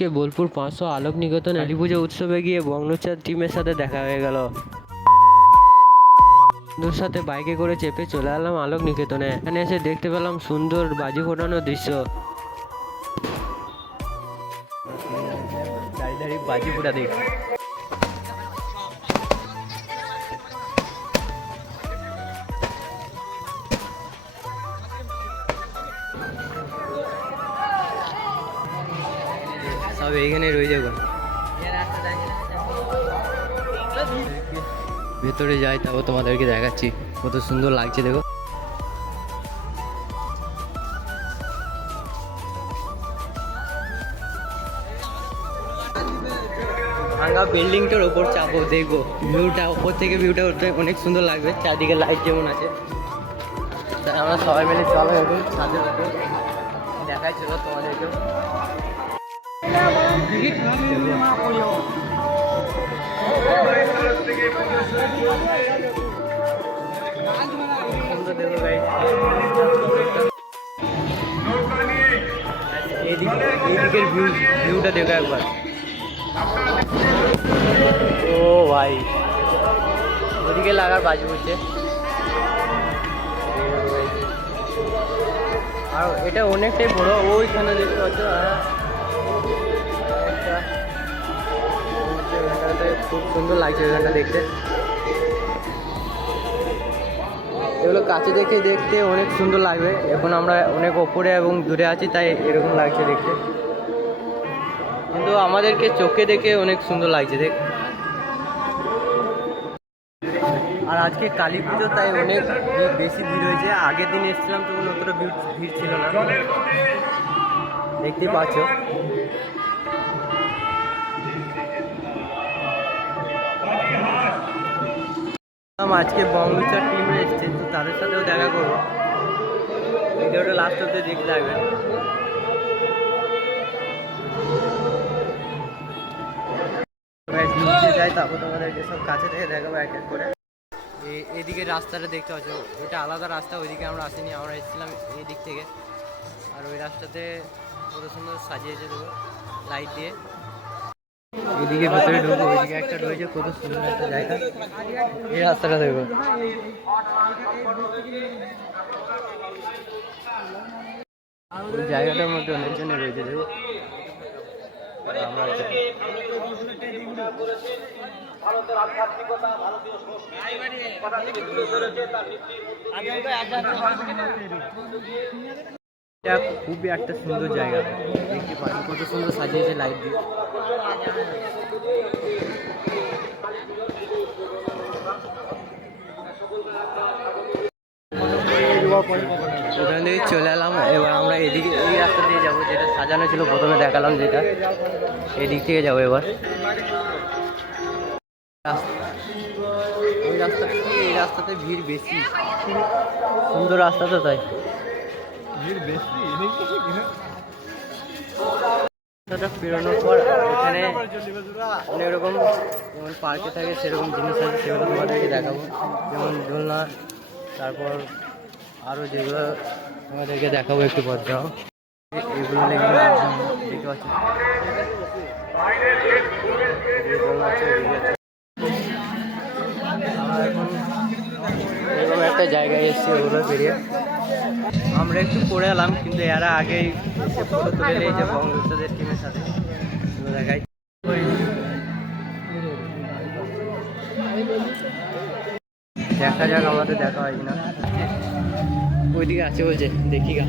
আজকে বোলপুর পাঁচশো আলোক নিকেতন আলিপুজো পুজো উৎসবে গিয়ে বঙ্গচার টিমের সাথে দেখা হয়ে গেল। বন্ধুর সাথে বাইকে করে চেপে চলে এলাম আলোক নিকেতনে। এখানে এসে দেখতে পেলাম সুন্দর বাজি ফোটানোর দৃশ্য। বাজি ফোটা দেখ সব এইখানে রয়ে যাব। ভেতরে যাই, তারপর তোমাদেরকে দেখাচ্ছি। কত সুন্দর লাগছে, দেখো। ভাঙ্গা বিল্ডিংটার ওপর চাপো, দেখব। ভিউটা ওপর থেকে ভিউটা উঠতে অনেক সুন্দর লাগবে। চারদিকে লাইট যেমন আছে। আমরা সবাই মিলে চলো এখন, সাথে দেখাই চলো তোমাদেরকেও। এইদিকের ভিউ ভিউটা দেখো একবার ও ভাই, ওদিকে লাগার বাজি পড়ছে আর এটা অনেকটাই বড়, ওইখানে দেখতে পাচ্ছ খুব সুন্দর লাগছে ওইখানটা দেখতে। এগুলো কাছে দেখে দেখতে অনেক সুন্দর লাগবে। এখন আমরা অনেক ওপরে এবং দূরে আছি, তাই এরকম লাগছে দেখতে। কিন্তু আমাদেরকে চোখে দেখে অনেক সুন্দর লাগছে দেখ। আর আজকে কালী পুজো, তাই অনেক বেশি ভিড় হয়েছে। আগের দিন এসেছিলাম, তখন অতটা ভিড় ভিড় ছিল না। দেখতেই পাচ্ছ। আজকে বঙ্গচার টিম এসছে, তো তাদের সাথেও দেখা করব। ভিডিওটা লাস্ট অব্দি দেখতে থাকবে যাই, তারপর তোমাদেরকে সব কাছে থেকে দেখাবো এক এক করে। এদিকে রাস্তাটা দেখতে পাচ্ছ, এটা আলাদা রাস্তা, ওইদিকে আমরা আসিনি, আমরা এসেছিলাম এই দিক থেকে। আর ওই রাস্তাতে কত সুন্দর সাজিয়েছে দেবো লাইট দিয়ে। এদিকে ভেতরে ঢুকবো, ওইদিকে একটা রয়েছে, কত সুন্দর একটা জায়গা এই রাস্তাটা দেখব ওই জায়গাটার মধ্যে অনেকজনে রয়েছে, দেখো আমরা যাই। এটা খুবই একটা সুন্দর জায়গা। দেখতে পাচ্ছি কত সুন্দর সাজিয়েছে লাইট দিয়ে। ওখান থেকে চলে এলাম, এবার আমরা এদিকে এই রাস্তা দিয়ে যাব, যেটা সাজানো ছিল, প্রথমে দেখালাম যেটা। এদিক থেকে যাব এবার। রাস্তা- রাস্তা, এই রাস্তাতে ভিড় বেশি। সুন্দর রাস্তা তো তাই। রাস্তাটা পেরোনোর পর এখানে অনেক রকম যেমন পার্কে থাকে, সেরকম জিনিস আছে, সেগুলো তোমাদেরকে দেখাবো। যেমন দোলনা, তারপর আরও যেগুলো তোমাদেরকে দেখাবো একটু পর, যাও। এগুলো দেখতে পাচ্ছি। এরকম একটা জায়গায় এসেছি, ওগুলো পেরিয়ে। আমরা একটু পড়ে এলাম, কিন্তু এরা আগেই ফটো তুলে নিয়েছে বঙ্গবন্ধুদের টিমের সাথে। দেখাই। দেখা যাক আমাদের দেখা হয় কিনা। ওইদিকে আছে বলছে দেখি গা।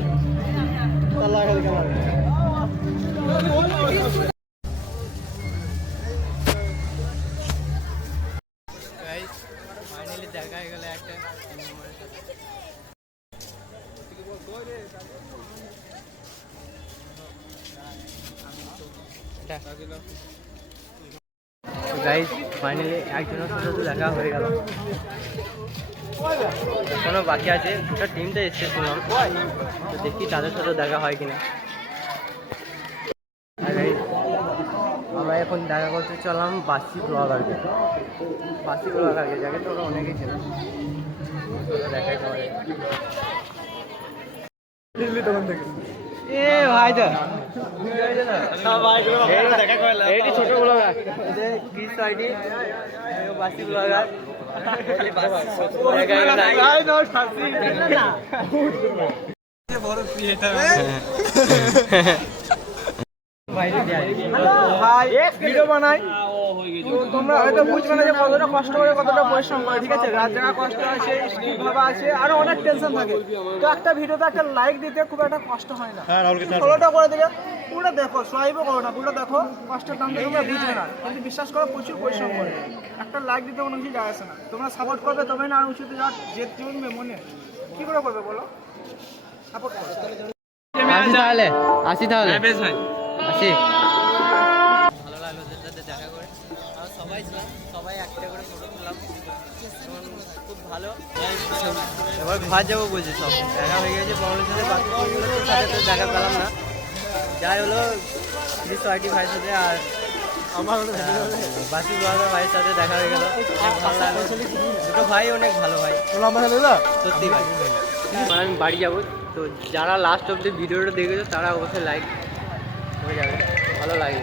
দেখা গেল একটা নম্বরের গাইজ ফাইনালি একজনের সাথে তো দেখা হয়ে গেল। এখনও বাকি আছে। একটা টিমটা এসছে শুনলাম। তো দেখি তাদের সাথে দেখা হয় কিনা। আমরা এখন দেখা করতে চললাম বাসি ব্লগারকে। বাসি ব্লগারকে যাকে তো ওরা অনেকেই ছিল দেখাই তোমাদের। এ ভাই এইটি ছোট ব্লগার। ভিডিও বানাই। তোমরা হয়তো বুঝবে না যে কতটা কষ্ট করে কতটা পরিশ্রম করে ঠিক আছে? রাত জাগা কষ্ট আছে ভাবা আছে আরও অনেক টেনশন থাকে। তো একটা ভিডিওতে একটা লাইক দিতে খুব একটা কষ্ট হয় না। ফলোটা করে দিলে পুরোটা দেখো সোয়াইবও করো না পুরোটা দেখো কষ্টের দাম তোমরা বুঝবে না। কিন্তু বিশ্বাস করো প্রচুর পরিশ্রম করে। একটা লাইক দিতে কোনো কিছু যায় আসে না। তোমরা সাপোর্ট করবে তবে না আর উঁচুতে যাওয়ার জেদ জমবে মনে। কি করে করবে বলো? সাপোর্ট করো। আসি তাহলে আসি তাহলে। আসি। ভালো। এবার ঘর যাব বলছি সব। দেখা হয়ে গেছে বঙ্গলের সাথে বাকি সাথে তো দেখা পেলাম না। যাই হলো ক্রিস আইটি ভাইয়ের সাথে আর আমার বাসি ব্লগার ভাইয়ের সাথে দেখা হয়ে গেল। ভালো লাগল। দুটো ভাই অনেক ভালো ভাই। সত্যি ভাই। আমি বাড়ি যাব। তো যারা লাস্ট অব্দি ভিডিওটা দেখেছ তারা অবশ্যই লাইক করে যাবে। ভালো লাগে